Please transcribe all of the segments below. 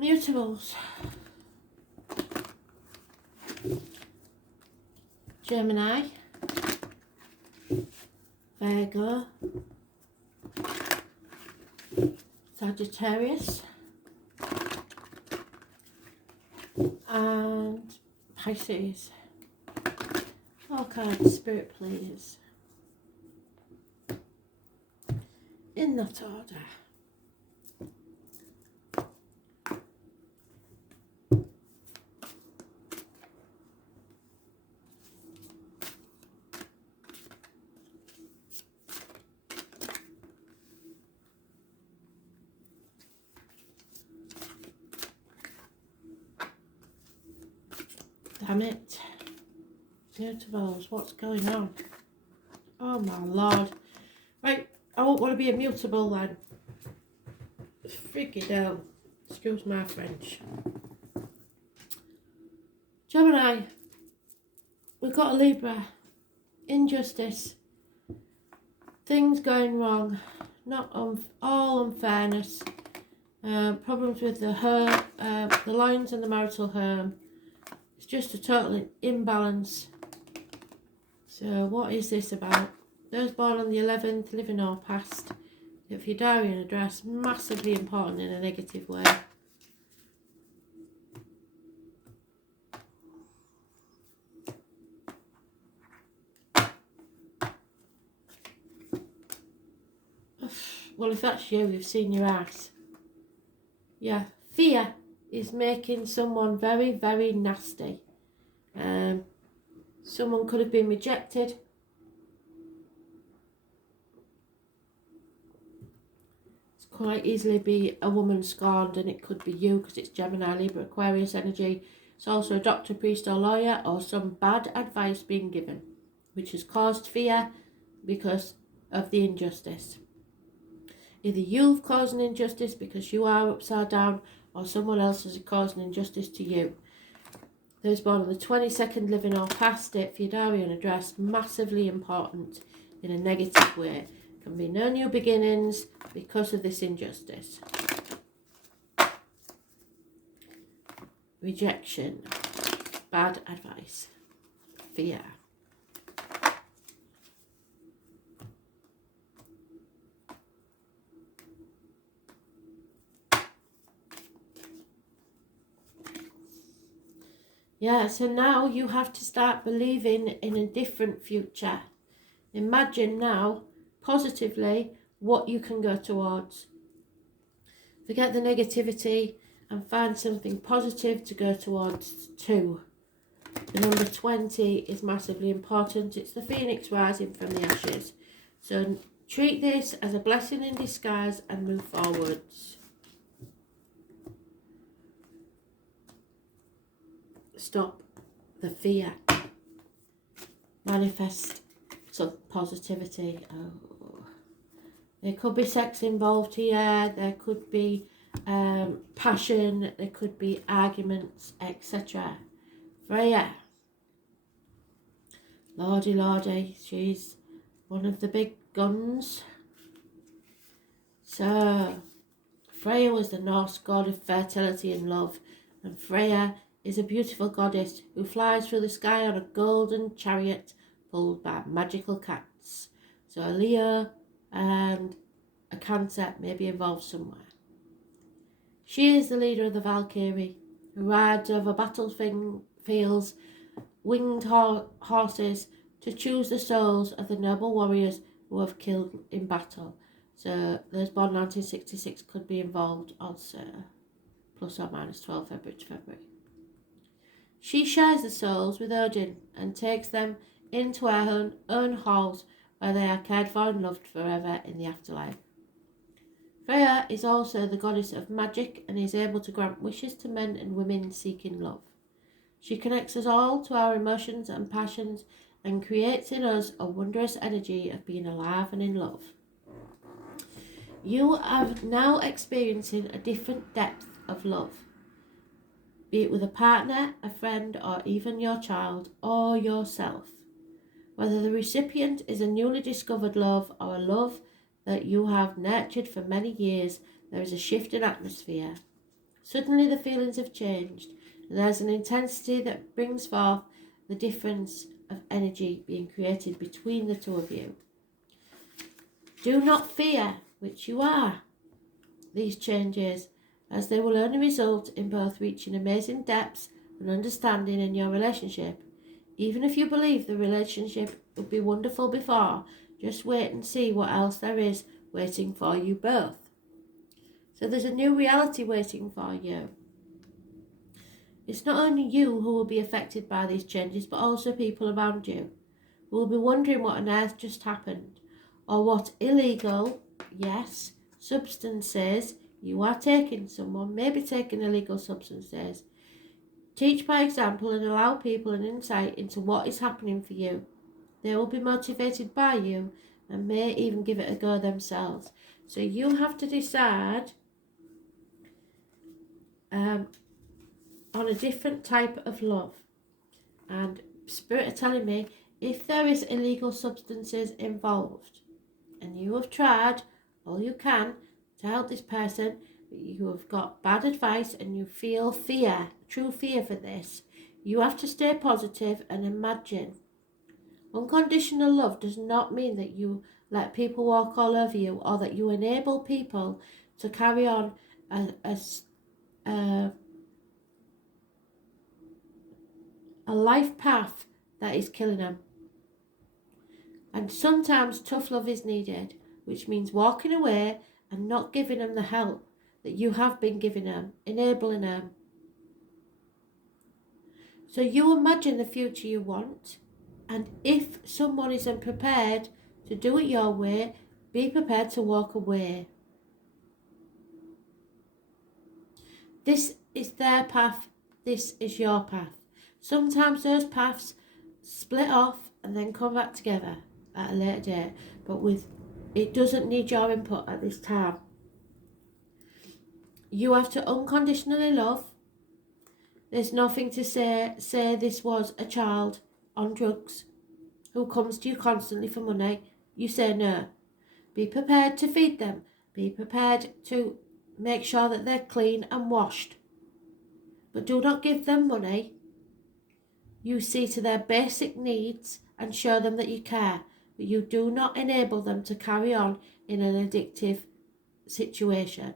Mutables. Gemini. Virgo. Sagittarius. And Pisces. All cards, Spirit please. In that order. Damn it. Mutables, what's going on? Oh my lord. Right, I won't want to be a mutable then. Freaking hell. Excuse my French. Gemini. We've got a Libra. Injustice. Things going wrong. Not all unfairness. Problems with the lines and the marital home. It's just a total imbalance. So what is this about? Those born on the 11th, living or past. If your diary and address, massively important in a negative way. Well, if that's you, you've seen your ass. Yeah, fear is making someone very, very nasty. Someone could have been rejected. It's quite easily be a woman scorned, and it could be you because it's Gemini, Libra, Aquarius energy. It's also a doctor, priest or lawyer, or some bad advice being given, which has caused fear because of the injustice. Either you've caused an injustice because you are upside down, or someone else has caused an injustice to you. Those born on the 22nd, living or past, date for your diary and address, massively important in a negative way. Can be no new beginnings because of this injustice. Rejection, bad advice, fear. Yeah, so now you have to start believing in a different future. Imagine now, positively, what you can go towards. Forget the negativity and find something positive to go towards too. The number 20 is massively important. It's the phoenix rising from the ashes. So treat this as a blessing in disguise and move forwards. Stop the fear. Manifest some positivity. Oh. There could be sex involved here. There could be passion. There could be arguments, etc. Freya. Lordy, lordy. She's one of the big guns. So, Freya was the Norse god of fertility and love. And Freya is a beautiful goddess who flies through the sky on a golden chariot pulled by magical cats. So a Leo and a Cancer may be involved somewhere. She is the leader of the Valkyrie, who rides over battlefields, winged horses, to choose the souls of the noble warriors who have killed in battle. So those born 1966 could be involved also, plus or minus 12 February to February. She shares the souls with Odin and takes them into her own halls where they are cared for and loved forever in the afterlife. Freya is also the goddess of magic and is able to grant wishes to men and women seeking love. She connects us all to our emotions and passions and creates in us a wondrous energy of being alive and in love. You are now experiencing a different depth of love, be it with a partner, a friend, or even your child or yourself. Whether the recipient is a newly discovered love or a love that you have nurtured for many years, there is a shift in atmosphere. Suddenly the feelings have changed, and there's an intensity that brings forth the difference of energy being created between the two of you. Do not fear, which you are, these changes, as they will only result in both reaching amazing depths and understanding in your relationship. Even if you believe the relationship would be wonderful before, just wait and see what else there is waiting for you both. So there's a new reality waiting for you. It's not only you who will be affected by these changes, but also people around you, who will be wondering what on earth just happened, or what illegal, yes, substances you are taking. Someone may be taking illegal substances. Teach by example and allow people an insight into what is happening for you. They will be motivated by you and may even give it a go themselves. So you have to decide on a different type of love. And Spirit are telling me, if there is illegal substances involved and you have tried all you can to help this person, but you have got bad advice and you feel fear, true fear for this, you have to stay positive and imagine. Unconditional love does not mean that you let people walk all over you, or that you enable people to carry on a life path that is killing them. And sometimes tough love is needed, which means walking away and not giving them the help that you have been giving them, enabling them. So you imagine the future you want, and if someone isn't prepared to do it your way, be prepared to walk away. This is their path, this is your path. Sometimes those paths split off and then come back together at a later date, but it doesn't need your input at this time. You have to unconditionally love. There's nothing to say this was a child on drugs who comes to you constantly for money. You say no. Be prepared to feed them. Be prepared to make sure that they're clean and washed. But do not give them money. You see to their basic needs and show them that you care, but you do not enable them to carry on in an addictive situation.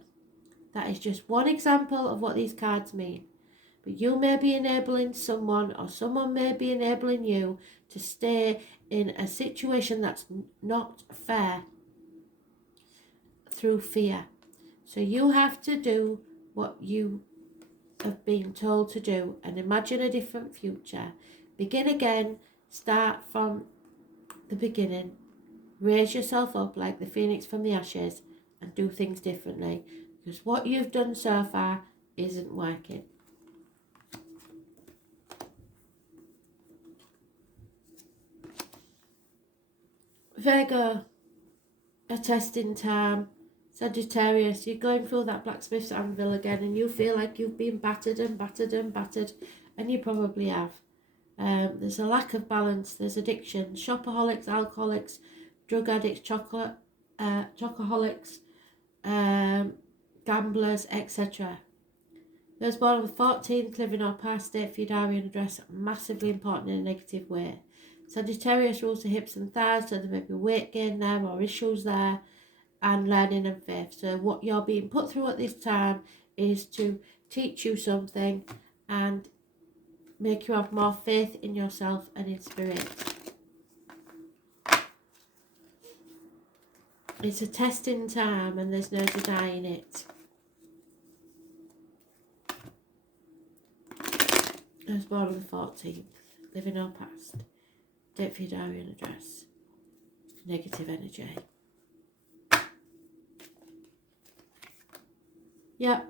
That is just one example of what these cards mean. But you may be enabling someone, or someone may be enabling you to stay in a situation that's not fair through fear. So you have to do what you have been told to do and imagine a different future. Begin again, start from the beginning. Raise yourself up like the phoenix from the ashes and do things differently, because what you've done so far isn't working. Virgo, a testing time. Sagittarius, you're going through that blacksmith's anvil again and you feel like you've been battered and battered and battered, and you probably have. There's a lack of balance, there's addiction, shopaholics, alcoholics, drug addicts, chocoholics, gamblers, etc. Those born on the 14th, living or past date for your diary and address, massively important in a negative way. Sagittarius rules the hips and thighs, so there may be weight gain there or issues there, and learning and faith. So what you're being put through at this time is to teach you something and make you have more faith in yourself and in spirit. It's a testing time and there's no denying it. I was born on the 14th, living or past, date for your diary and address, negative energy. Yep,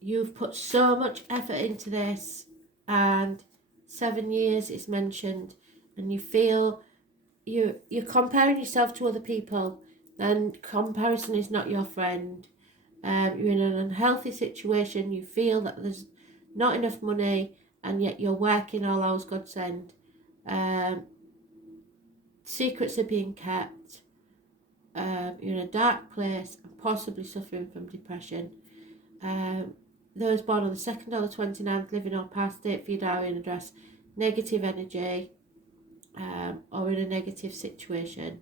you've put so much effort into this, and 7 years is mentioned, and you feel you're comparing yourself to other people, and comparison is not your friend. You're in an unhealthy situation, you feel that there's not enough money, and yet you're working all hours God send. Secrets are being kept. You're in a dark place and possibly suffering from depression. those born on the 2nd or the 29th, living or past, date for your diary and address, negative energy, or in a negative situation.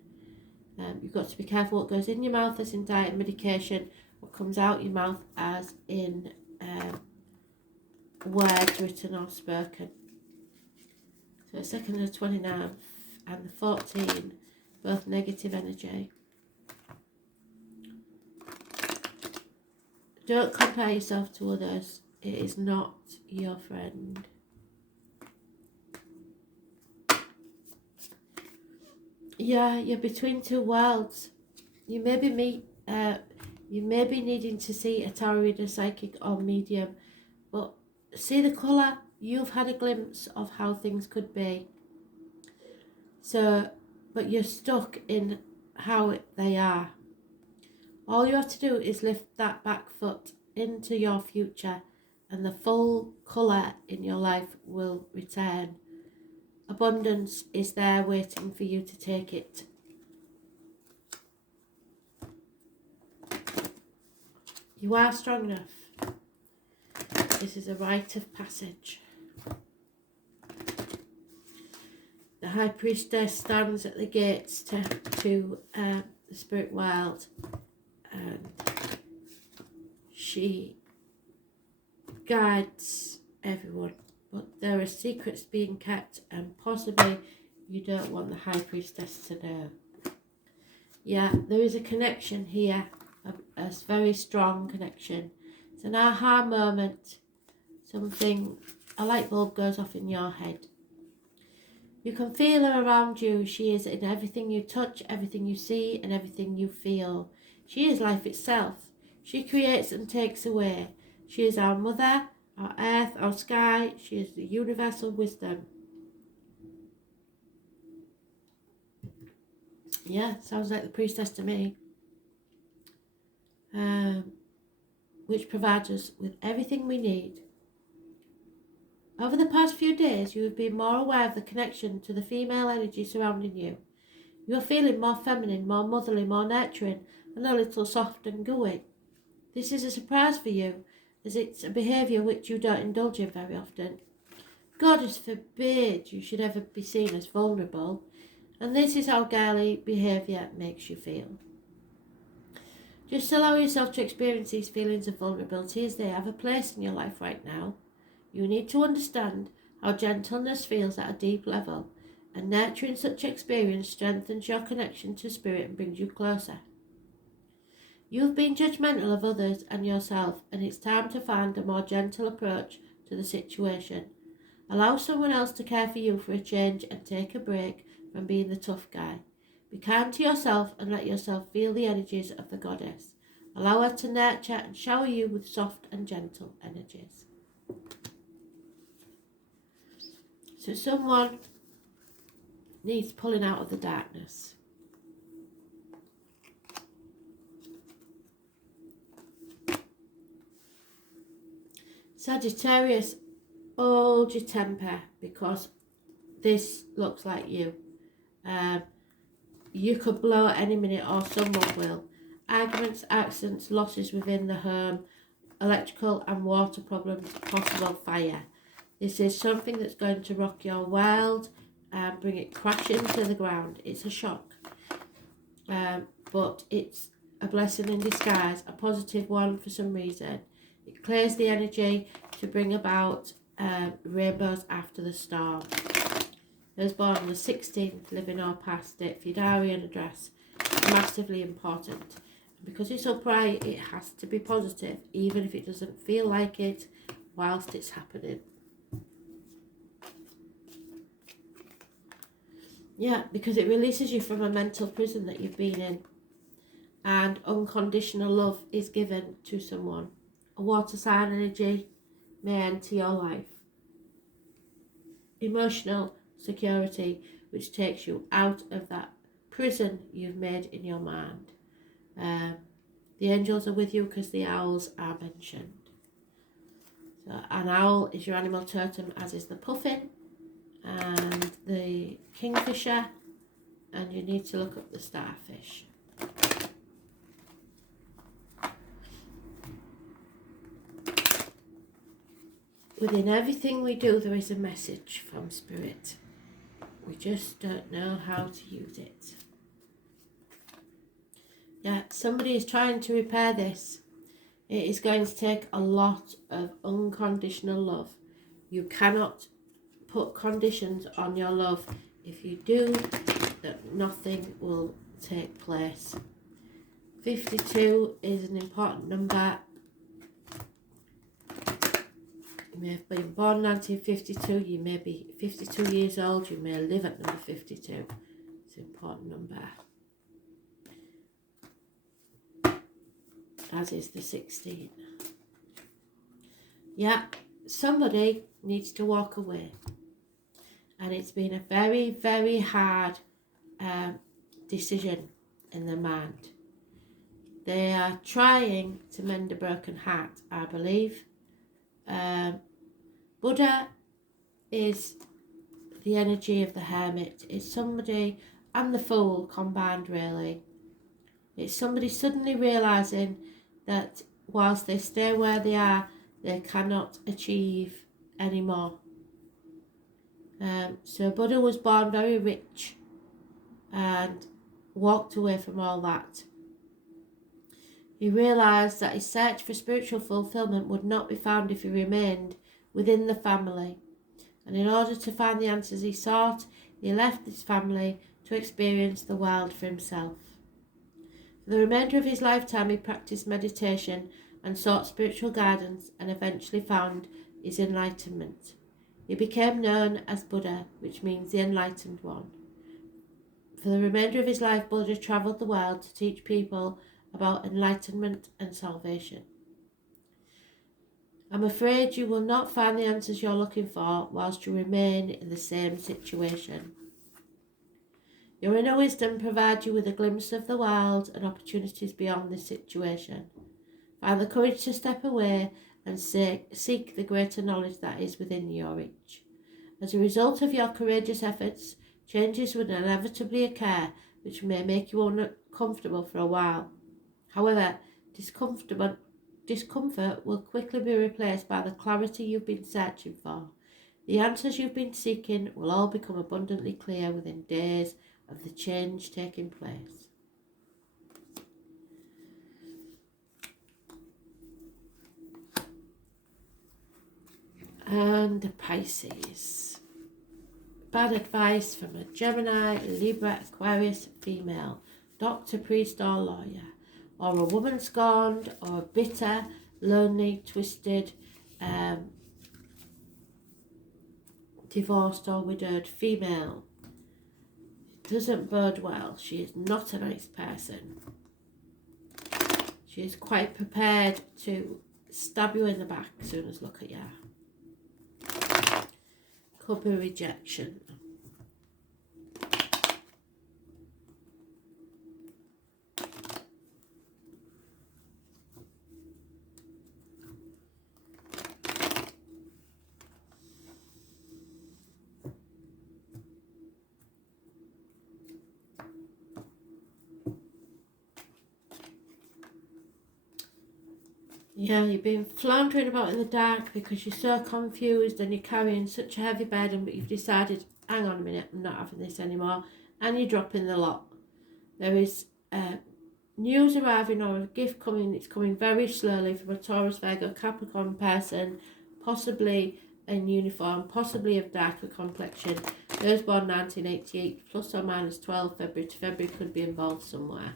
You've got to be careful what goes in your mouth as in diet and medication, what comes out your mouth as in words written or spoken. So the 2nd and the 29th and the 14th, both negative energy. Don't compare yourself to others. It is not your friend. Yeah, you're between two worlds. You may be needing to see a tarot reader, psychic or medium, but see the colour. You've had a glimpse of how things could be. So, but you're stuck in how they are. All you have to do is lift that back foot into your future and the full colour in your life will return. Abundance is there waiting for you to take it. You are strong enough. This is a rite of passage. The High Priestess stands at the gates to the spirit world, and she guides everyone, but there are secrets being kept, and possibly you don't want the High Priestess to know. Yeah, there is a connection here, a very strong connection. It's an aha moment. Something, a light bulb goes off in your head. You can feel her around you. She is in everything you touch, everything you see, and everything you feel. She is life itself. She creates and takes away. She is our mother, our earth, our sky. She is the universal wisdom. Yeah, sounds like the priestess to me. Which provides us with everything we need. Over the past few days, you have been more aware of the connection to the female energy surrounding you. You are feeling more feminine, more motherly, more nurturing, and a little soft and gooey. This is a surprise for you, as it's a behaviour which you don't indulge in very often. Goddess forbid you should ever be seen as vulnerable, and this is how girly behaviour makes you feel. Just allow yourself to experience these feelings of vulnerability as they have a place in your life right now. You need to understand how gentleness feels at a deep level, and nurturing such experience strengthens your connection to spirit and brings you closer. You've been judgmental of others and yourself, and it's time to find a more gentle approach to the situation. Allow someone else to care for you for a change and take a break from being the tough guy. Be kind to yourself and let yourself feel the energies of the goddess. Allow her to nurture and shower you with soft and gentle energies. So someone needs pulling out of the darkness. Sagittarius, hold your temper because this looks like you. You could blow at any minute or someone will. Arguments, accidents, losses within the home, electrical and water problems, possible fire. This is something that's going to rock your world and bring it crashing to the ground. It's a shock, but it's a blessing in disguise, a positive one for some reason. It clears the energy to bring about rainbows after the storm. Those born on the 16th, living or past, date for your diary and address. Massively important. Because it's upright, it has to be positive, even if it doesn't feel like it whilst it's happening. Yeah, because it releases you from a mental prison that you've been in. And unconditional love is given to someone. A water sign energy may enter your life. Emotional security, which takes you out of that prison you've made in your mind. The angels are with you because the owls are mentioned. So an owl is your animal totem, as is the puffin and the kingfisher, and you need to look up the starfish. Within everything we do, there is a message from Spirit. We just don't know how to use it. Yeah, somebody is trying to repair this. It is going to take a lot of unconditional love. You cannot put conditions on your love. If you do, that nothing will take place. 52 is an important number. You may have been born 1952, you may be 52 years old, you may live at number 52. It's an important number. As is the 16. Yeah, somebody needs to walk away. And it's been a very, very hard decision in their mind. They are trying to mend a broken heart, I believe. Buddha is the energy of the hermit. It's somebody and the fool combined, really. It's somebody suddenly realising that whilst they stay where they are, they cannot achieve any more. So Buddha was born very rich and walked away from all that. He realised that his search for spiritual fulfilment would not be found if he remained within the family. And in order to find the answers he sought, he left his family to experience the world for himself. For the remainder of his lifetime, he practiced meditation and sought spiritual guidance and eventually found his enlightenment. He became known as Buddha, which means the enlightened one. For the remainder of his life, Buddha travelled the world to teach people about enlightenment and salvation. I'm afraid you will not find the answers you're looking for whilst you remain in the same situation. Your inner wisdom provides you with a glimpse of the world and opportunities beyond this situation. Find the courage to step away and seek the greater knowledge that is within your reach. As a result of your courageous efforts, changes will inevitably occur which may make you uncomfortable for a while. However, discomfort will quickly be replaced by the clarity you've been searching for. The answers you've been seeking will all become abundantly clear within days of the change taking place. And the Pisces. Bad advice from a Gemini, Libra, Aquarius, female, doctor, priest or lawyer, or a woman scorned or bitter, lonely, twisted, divorced or widowed female. It doesn't bode well. She is not a nice person. She is quite prepared to stab you in the back as soon as look at you. Could be rejection. Yeah, you've been floundering about in the dark because you're so confused and you're carrying such a heavy burden, but you've decided, hang on a minute, I'm not having this anymore, and you're dropping the lot. There is news arriving or a gift coming. It's coming very slowly from a Taurus, Virgo, Capricorn person, possibly in uniform, possibly of darker complexion. Those born 1988, plus or minus 12 February to February, could be involved somewhere.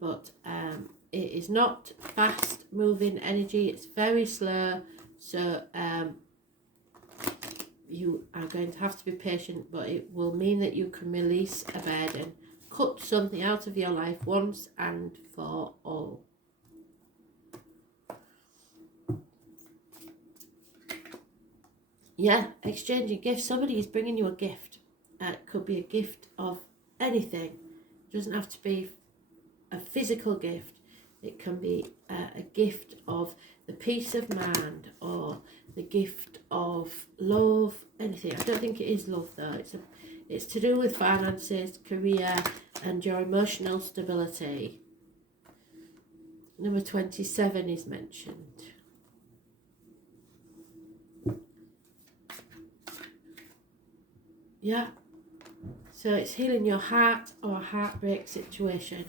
But it is not fast moving energy, it's very slow, so you are going to have to be patient, but it will mean that you can release a burden, cut something out of your life once and for all. Yeah, exchanging gifts. Somebody is bringing you a gift. It could be a gift of anything. It doesn't have to be a physical gift. It can be a gift of the peace of mind or the gift of love, anything. I don't think it is love though. It's to do with finances, career and your emotional stability. Number 27 is mentioned. Yeah. So it's healing your heart or a heartbreak situation.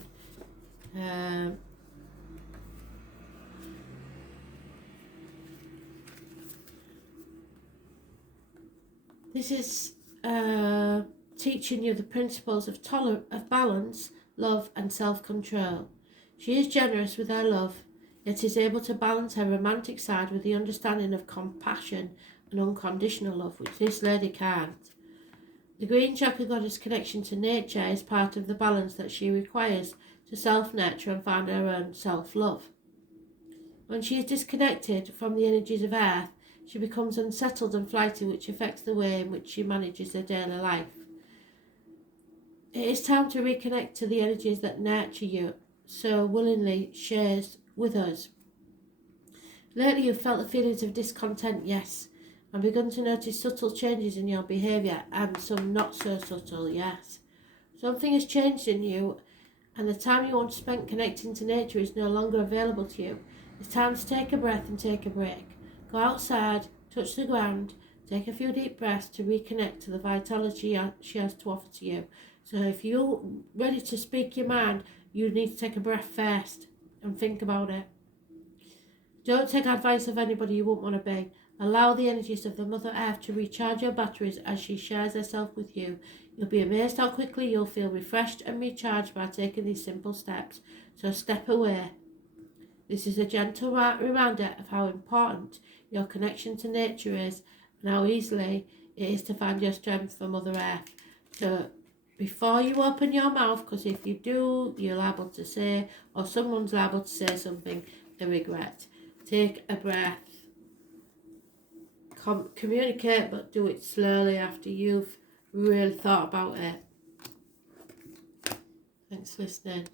This is teaching you the principles of balance, love and self-control. She is generous with her love, yet is able to balance her romantic side with the understanding of compassion and unconditional love, which this lady can't. The green chakra goddess connection to nature is part of the balance that she requires to self-nurture and find her own self-love. When she is disconnected from the energies of earth, she becomes unsettled and flighty, which affects the way in which she manages her daily life. It is time to reconnect to the energies that nurture you, so willingly shares with us. Lately you've felt the feelings of discontent, yes, and begun to notice subtle changes in your behaviour, and some not so subtle, yes. Something has changed in you, and the time you once spent connecting to nature is no longer available to you. It's time to take a breath and take a break. Go outside, touch the ground, take a few deep breaths to reconnect to the vitality she has to offer to you. So if you're ready to speak your mind, you need to take a breath first and think about it. Don't take advice of anybody you won't want to be. Allow the energies of the Mother Earth to recharge your batteries as she shares herself with you. You'll be amazed how quickly you'll feel refreshed and recharged by taking these simple steps. So step away. This is a gentle reminder of how important your connection to nature is and how easily it is to find your strength from Mother Earth. So before you open your mouth, because if you do, you're liable to say, or someone's liable to say something they regret. Take a breath. Communicate, but do it slowly after you've really thought about it. Thanks for listening.